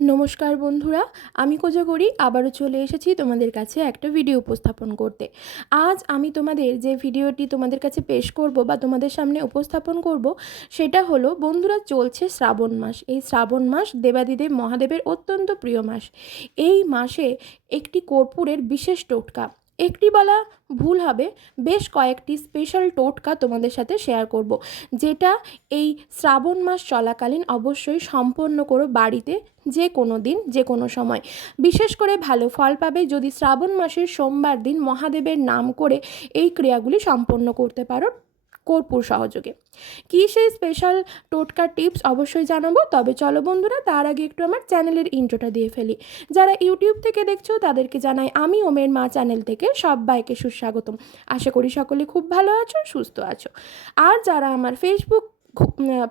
নমস্কার বন্ধুরা, আমি কোজাগরি আবারও চলে এসেছি তোমাদের কাছে একটা ভিডিও উপস্থাপন করতে। আজ আমি তোমাদের যে ভিডিওটি তোমাদের কাছে পেশ করব বা তোমাদের সামনে উপস্থাপন করব সেটা হলো বন্ধুরা, চলছে শ্রাবণ মাস। এই শ্রাবণ মাস দেবাদিদেব মহাদেবের অত্যন্ত প্রিয় মাস। এই মাসে একটি কর্পূরের বিশেষ টোটকা, একটি বলা ভুল হবে, বেশ কয়েকটি স্পেশাল টোটকা তোমাদের সাথে শেয়ার করব, যেটা এই শ্রাবণ মাস চলাকালীন অবশ্যই সম্পন্ন করো বাড়িতে, যে কোনো দিন যে কোনো সময়। বিশেষ করে ভালো ফল পাবে যদি শ্রাবণ মাসের সোমবার দিন মহাদেবের নাম করে এই ক্রিয়াগুলি সম্পন্ন করতে পারো কর্পূর সহযোগে। কী সেই স্পেশাল টোটকা টিপস অবশ্যই জানাবো, তবে চলো বন্ধুরা তার আগে একটু আমার চ্যানেলের ইন্ট্রোটা দিয়ে ফেলি। যারা ইউটিউব থেকে দেখছো তাদেরকে জানাই আমি ওমের মা চ্যানেল থেকে সবাইকে সুস্বাগতম। আশা করি সকলে খুব ভালো আছো, সুস্থ আছো। আর যারা আমার ফেসবুক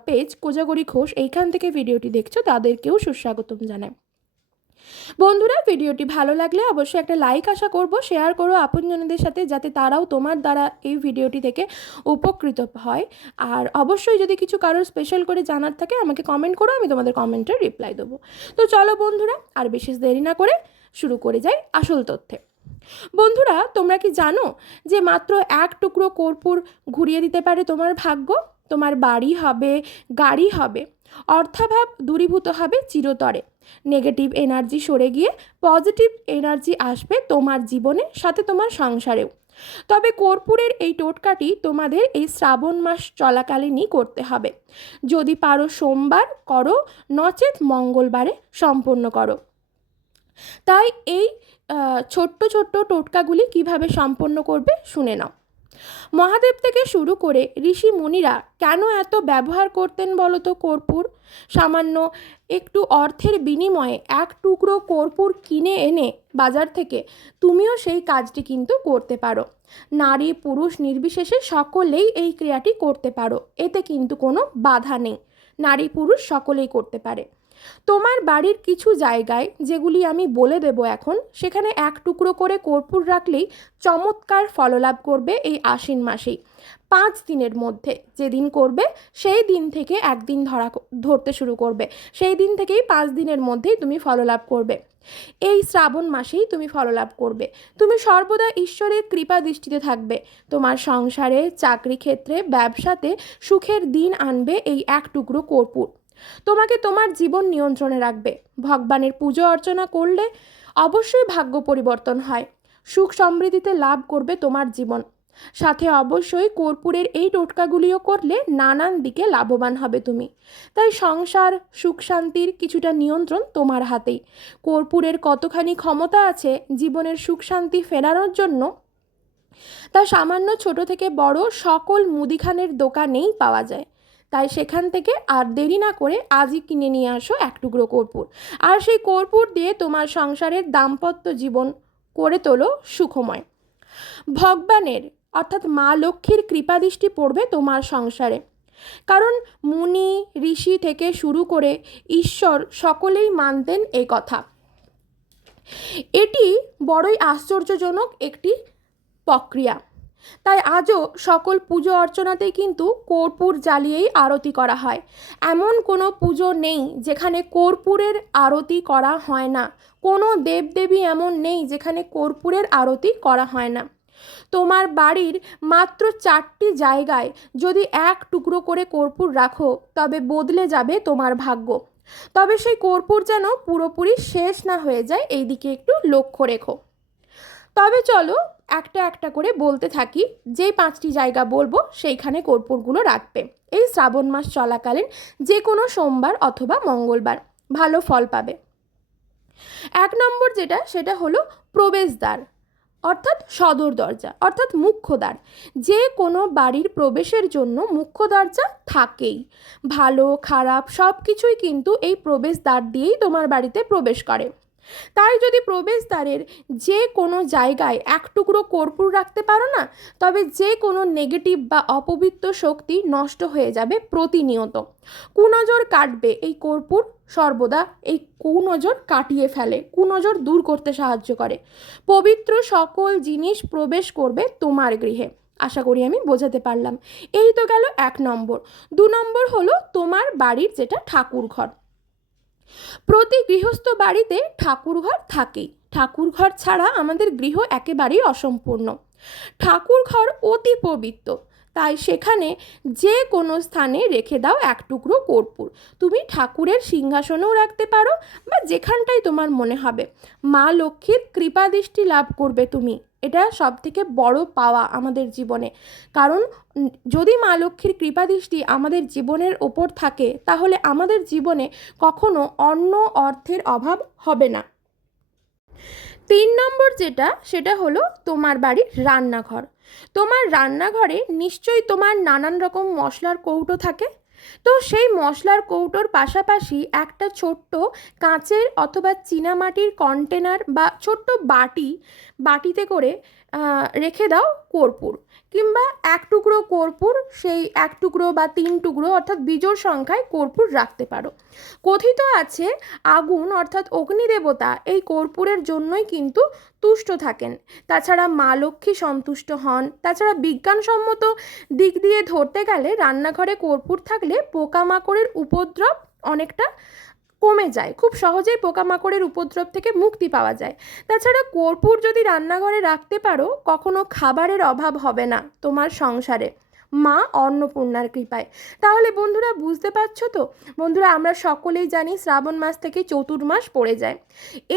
পেজ কোজাগরি ঘোষ এইখান থেকে ভিডিওটি দেখছো তাদেরকেও সুস্বাগতম জানাই। বন্ধুরা, ভিডিওটি ভালো লাগলে অবশ্যই একটা লাইক আশা করব, শেয়ার করো আপনজনদের সাথে যাতে তারাও তোমার দ্বারা এই ভিডিওটি থেকে উপকৃত হয়। আর অবশ্যই যদি কিছু কারোর স্পেশাল করে জানার থাকে আমাকে কমেন্ট করো, আমি তোমাদের কমেন্টের রিপ্লাই দেবো। তো চলো বন্ধুরা, আর বিশেষ দেরি না করে শুরু করে যাই আসল তথ্যে। বন্ধুরা, তোমরা কি জানো যে মাত্র এক টুকরো কর্পূর ঘুরিয়ে দিতে পারে তোমার ভাগ্য? তোমার বাড়ি হবে, গাড়ি হবে, অর্থাভাব দূরীভূত হবে চিরতরে, নেগেটিভ এনার্জি সরে গিয়ে পজিটিভ এনার্জি আসবে তোমার জীবনে, সাথে তোমার সংসারেও। তবে কর্পূরের এই টোটকাটি তোমাদের এই শ্রাবণ মাস চলাকালীনই করতে হবে। যদি পারো সোমবার করো, নচেত মঙ্গলবারে সম্পন্ন করো। তাই এই ছোট্ট ছোট্ট টোটকাগুলি কিভাবে সম্পন্ন করবে শুনে নাও। মহাদেব থেকে শুরু করে ঋষি মুনিরা কেন এত ব্যবহার করতেন বলো তো কর্পূর? সামান্য একটু অর্থের বিনিময়ে এক টুকরো কর্পূর কিনে এনে বাজার থেকে তুমিও সেই কাজটি কিন্তু করতে পারো। নারী পুরুষ নির্বিশেষে সকলেই এই ক্রিয়াটি করতে পারো, এতে কিন্তু কোনো বাধা নেই। নারী পুরুষ সকলেই করতে পারে। তোমার বাড়ির কিছু জায়গায়, যেগুলি আমি বলে দেব এখন, সেখানে এক টুকরো করে কর্পূর রাখলেই চমৎকার ফললাভ করবে এই আশ্বিন মাসেই। 5 দিনের মধ্যে যেদিন করবে সেই দিন থেকে একদিন ধরতে শুরু করবে, সেই দিন থেকেই 5 দিনের মধ্যেই তুমি ফললাভ করবে। এই শ্রাবণ মাসেই তুমি ফললাভ করবে। তুমি সর্বদা ঈশ্বরের কৃপা দৃষ্টিতে থাকবে। তোমার সংসারে, চাকরি ক্ষেত্রে, ব্যবসাতে সুখের দিন আনবে এই এক টুকরো কর্পূর। তোমাকে তোমার জীবন নিয়ন্ত্রণে রাখবে। ভগবানের পুজো অর্চনা করলে অবশ্যই ভাগ্য পরিবর্তন হয়, সুখ সমৃদ্ধিতে লাভ করবে তোমার জীবন। সাথে অবশ্যই কর্পূরের এই টোটকাগুলিও করলে নানান দিকে লাভবান হবে তুমি। তাই সংসার, সুখ শান্তির কিছুটা নিয়ন্ত্রণ তোমার হাতেই। কর্পূরের কতখানি ক্ষমতা আছে জীবনের সুখ শান্তি ফেরানোর জন্য, তা সামান্য ছোট থেকে বড় সকল মুদিখানের দোকানেই পাওয়া যায়। তাই সেখান থেকে আর দেরি না করে আজই কিনে নিয়ে আসো এক টুকরো কর্পূর, আর সেই কর্পূর দিয়ে তোমার সংসারের দাম্পত্য জীবন করে তোলো সুখময়। ভগবানের অর্থাৎ মা লক্ষ্মীর কৃপাদৃষ্টি পড়বে তোমার সংসারে, কারণ মুনি ঋষি থেকে শুরু করে ঈশ্বর সকলেই মানতেন এই কথা। এটি বড়ই আশ্চর্যজনক একটি প্রক্রিয়া। তাই আজও সকল পুজো অর্চনাতেই কিন্তু কর্পূর জ্বালিয়েই আরতি করা হয়। এমন কোনো পুজো নেই যেখানে কর্পূরের আরতি করা হয় না। কোনো দেবদেবী এমন নেই যেখানে কর্পূরের আরতি করা হয় না। তোমার বাড়ির মাত্র 4টি জায়গায় যদি এক টুকরো করে কর্পূর রাখো তবে বদলে যাবে তোমার ভাগ্য। তবে সেই কর্পূর যেন পুরোপুরি শেষ না হয়ে যায়, এই দিকে একটু লক্ষ্য রেখো। তবে চলো একটা একটা করে বলতে থাকি। যেই 5টি জায়গা বলবো সেইখানে কর্পূরগুলো রাখবে এই শ্রাবণ মাস চলাকালীন, যে কোনো সোমবার অথবা মঙ্গলবার ভালো ফল পাবে। 1 নম্বর যেটা, সেটা হলো প্রবেশদ্বার অর্থাৎ সদর দরজা অর্থাৎ মুখ্য দ্বার। যে কোনো বাড়ির প্রবেশের জন্য মুখ্য দরজা থাকেই। ভালো খারাপ সব কিছুই কিন্তু এই প্রবেশদ্বার দিয়েই তোমার বাড়িতে প্রবেশ করে। তাই যদি প্রবেশদ্বারের যে কোনো জায়গায় এক টুকরো কর্পূর রাখতে পারো না, তবে যে কোনো নেগেটিভ বা অপবিত্র শক্তি নষ্ট হয়ে যাবে প্রতিনিয়ত। কুনজর কাটবে এই কর্পূর, সর্বদা এই কুনজর কাটিয়ে ফেলে, কুনজর দূর করতে সাহায্য করে। পবিত্র সকল জিনিস প্রবেশ করবে তোমার গৃহে। আশা করি আমি বোঝাতে পারলাম। এই তো গেল 1 নম্বর। 2 নম্বর হলো তোমার বাড়ির যেটা ঠাকুর ঘর। প্রতি গৃহস্থ বাড়িতে ঠাকুরঘর থাকেই। ঠাকুরঘর ছাড়া আমাদের গৃহ একেবারেই অসম্পূর্ণ। ঠাকুরঘর অতি পবিত্র, তাই সেখানে যে কোনো স্থানে রেখে দাও এক টুকরো কর্পূর। তুমি ঠাকুরের সিংহাসনেও রাখতে পারো বা যেখানটাই তোমার মনে হবে। মা লক্ষ্মীর কৃপাদৃষ্টি লাভ করবে তুমি, এটা সবথেকে বড় পাওয়া আমাদের জীবনে। কারণ যদি মা লক্ষ্মীর কৃপাদৃষ্টি আমাদের জীবনের ওপর থাকে তাহলে আমাদের জীবনে কখনো অন্ন অর্থের অভাব হবে না। 3 নম্বর যেটা, সেটা হলো তোমার বাড়ির রান্নাঘর। তোমার রান্নাঘরে নিশ্চয়ই তোমার নানান রকম মশলার কৌটো থাকে। তো সেই মশলার কৌটোর পাশাপাশি একটা ছোট্ট কাঁচের অথবা চীনামাটির কন্টেনার বা ছোট্ট বাটিতে করে রেখে দাও কর্পূর, কিংবা এক টুকরো কর্পূর, সেই এক টুকরো বা 3 টুকরো অর্থাৎ বিজোড় সংখ্যায় কর্পূর রাখতে পারো। কথিত আছে আগুন অর্থাৎ অগ্নিদেবতা এই কর্পূরের জন্যই কিন্তু তুষ্ট থাকেন। তাছাড়া মা লক্ষ্মী সন্তুষ্ট হন। তাছাড়া বিজ্ঞানসম্মত দিক দিয়ে ধরতে গেলে রান্নাঘরে কর্পূর থাকলে পোকামাকড়ের উপদ্রব অনেকটা কমে যায়, খুব সহজেই পোকামাকড়ের উপদ্রব থেকে মুক্তি পাওয়া যায়। তাছাড়া কর্পূর যদি রান্নাঘরে রাখতে পারো কখনো খাবারের অভাব হবে না তোমার সংসারে, মা অন্নপূর্ণার কৃপায়। তাহলে বন্ধুরা বুঝতে পারছো তো? বন্ধুরা, আমরা সকলেই জানি শ্রাবণ মাস থেকে চতুর্মাস পড়ে যায়।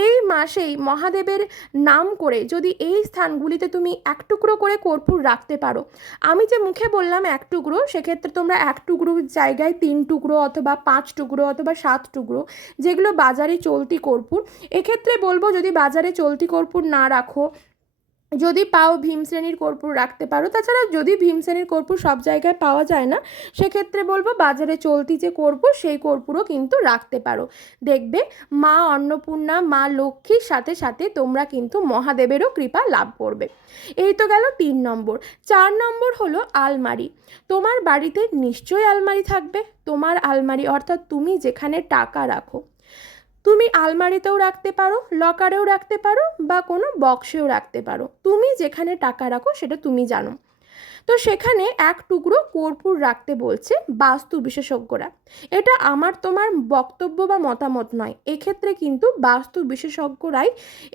এই মাসেই মহাদেবের নাম করে যদি এই স্থানগুলিতে তুমি এক টুকরো করে কর্পূর রাখতে পারো, আমি যে মুখে বললাম এক টুকরো, সেক্ষেত্রে তোমরা এক টুকরোর জায়গায় 3 টুকরো অথবা 5 টুকরো অথবা 7 টুকরো, যেগুলো বাজারে চলতি কর্পূর, এক্ষেত্রে বলবো যদি বাজারে চলতি কর্পূর না রাখো, যদি পাও ভীম শ্রেণীর কর্পূর রাখতে পারো। তাছাড়া যদি ভীম শ্রেণীর কর্পূর সব জায়গায় পাওয়া যায় না, সেক্ষেত্রে বলবো বাজারে চলতি যে কর্পূর সেই কর্পূরও কিন্তু রাখতে পারো। দেখবে মা অন্নপূর্ণা মা লক্ষ্মীর সাথে সাথে তোমরা কিন্তু মহাদেবেরও কৃপা লাভ করবে। এই তো গেল 3 নম্বর। 4 নম্বর হলো আলমারি। তোমার বাড়িতে নিশ্চয়ই আলমারি থাকবে। তোমার আলমারি অর্থাৎ তুমি যেখানে টাকা রাখো, তুমি আলমারিতেও রাখতে পারো, লকারেও রাখতে পারো বা কোনো বক্সেও রাখতে পারো। তুমি যেখানে টাকা রাখো সেটা তুমি জানো। তো সেখানে এক টুকরো কর্পূর রাখতে বলছে বাস্তু বিশেষজ্ঞরা। এটা আমার তোমার বক্তব্য বা মতামত নয়, এক্ষেত্রে কিন্তু বাস্তু বিশেষজ্ঞরাই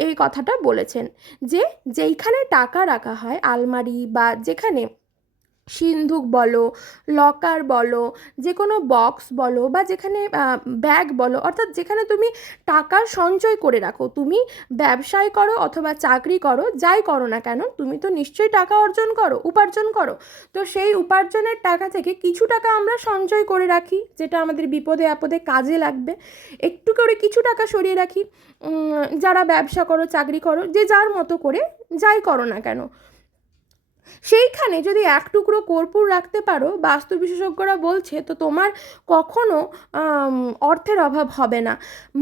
এই কথাটা বলেছেন যে যেইখানে টাকা রাখা হয়, আলমারি বা যেখানে সিন্ধুক বলো, লকার বলো, যে কোনো বক্স বলো বা যেখানে ব্যাগ বলো, অর্থাৎ যেখানে তুমি টাকা সঞ্চয় করে রাখো, তুমি ব্যবসায় করো অথবা চাকরি করো, যাই করো না কেন, তুমি তো নিশ্চয়ই টাকা উপার্জন করো। তো সেই উপার্জনের টাকা থেকে কিছু টাকা আমরা সঞ্চয় করে রাখি, যেটা আমাদের বিপদে আপদে কাজে লাগবে। একটু করে কিছু টাকা সরিয়ে রাখি। যারা ব্যবসা করো, চাকরি করো, যে যার মতো করে যাই করো না কেন, সেইখানে যদি এক টুকরো কর্পূর রাখতে পারো, বাস্তু বিশেষজ্ঞরা বলছে, তো তোমার কখনো অর্থের অভাব হবে না।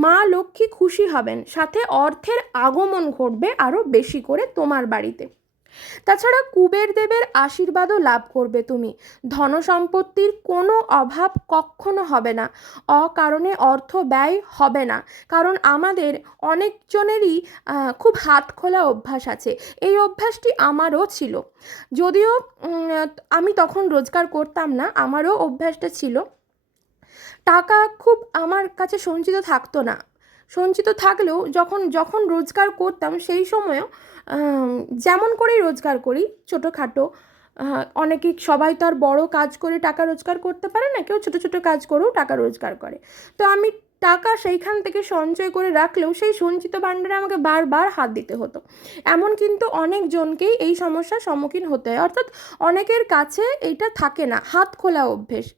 মা লক্ষ্মী খুশি হবেন, সাথে অর্থের আগমন ঘটবে আরও বেশি করে তোমার বাড়িতে। তাছাড়া কুবের দেবের আশীর্বাদও লাভ করবে তুমি। ধনসম্পত্তির কোনো অভাব কখনো হবে না, অকারণে অর্থ ব্যয় হবে না। কারণ আমাদের অনেকজনেরই খুব হাত খোলা অভ্যাস আছে। এই অভ্যাসটি আমারও ছিল, যদিও আমি তখন রোজগার করতাম না, আমারও অভ্যাসটা ছিল। টাকা খুব আমার কাছে সঞ্চিত থাকতো না, সঞ্চিত থাকলেও যখন যখন রোজগার করতাম সেই সময়ও যেমন করেই রোজগার করি, ছোটোখাটো, অনেকেই, সবাই তো আর বড় কাজ করে টাকা রোজগার করতে পারে না, কেউ ছোটো ছোটো কাজ করেও টাকা রোজগার করে। তো আমি টাকা সেইখান থেকে সঞ্চয় করে রাখলেও সেই সঞ্চিত ভাণ্ডারে আমাকে বারবার হাত দিতে হতো। এমন কিন্তু অনেকজনকেই এই সমস্যার সম্মুখীন হতে হয়, অর্থাৎ অনেকের কাছে এইটা থাকে না, হাত খোলা অভ্যেস,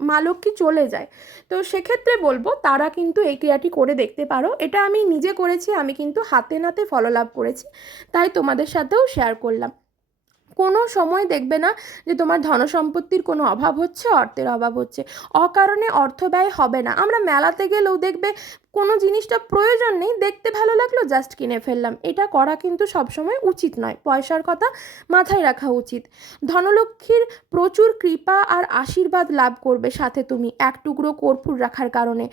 মা লক্ষ্মী চলে যায়। তো সেক্ষেত্রে বলবো তারা কিন্তু এই ক্রিয়াটি করে দেখতে পারো। এটা আমি নিজে করেছি, আমি কিন্তু হাতে নাতে ফললাভ করেছি, তাই তোমাদের সাথেও শেয়ার করলাম। কোনো সময় দেখবে না যে তোমার ধনসম্পত্তির কোনো অভাব হচ্ছে, অর্থের অভাব হচ্ছে, অকারণে অর্থ ব্যয় হবে না। আমরা মেলাতে গেলেও দেখবে কোনো জিনিসটা প্রয়োজন নেই, দেখতে ভালো লাগলো, জাস্ট কিনে ফেললাম। এটা করা কিন্তু সবসময় উচিত নয়, পয়সার কথা মাথায় রাখা উচিত। ধনলক্ষ্মীর প্রচুর কৃপা আর আশীর্বাদ লাভ করবে সাথে তুমি এক টুকরো কর্পূর রাখার কারণে।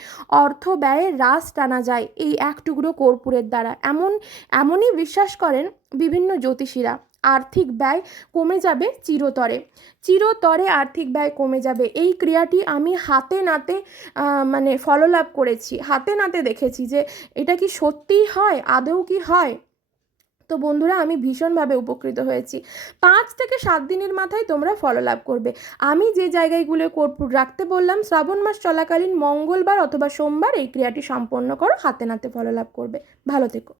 অর্থ ব্যয়ে রাশ টানা যায় এই এক টুকরো কর্পূরের দ্বারা, এমনই বিশ্বাস করেন বিভিন্ন জ্যোতিষীরা। আর্থিক ব্যয় কমে যাবে চিরতরে। চিরতরে আর্থিক ব্যয় কমে যাবে। এই ক্রিয়াটি আমি হাতে নাতে মানে ফললাভ করেছি, হাতে নাতে দেখেছি যে এটা কি সত্যিই হয়, আদৌ কি হয়। তো বন্ধুরা, আমি ভীষণভাবে উপকৃত হয়েছি। 5 থেকে 7 দিনের মাথায় তোমরা ফললাভ করবে। আমি যে জায়গাগুলো রাখতে বললাম, শ্রাবণ মাস চলাকালীন মঙ্গলবার অথবা সোমবার এই ক্রিয়াটি সম্পন্ন করো, হাতে নাতে ফললাভ করবে। ভালো থেকো।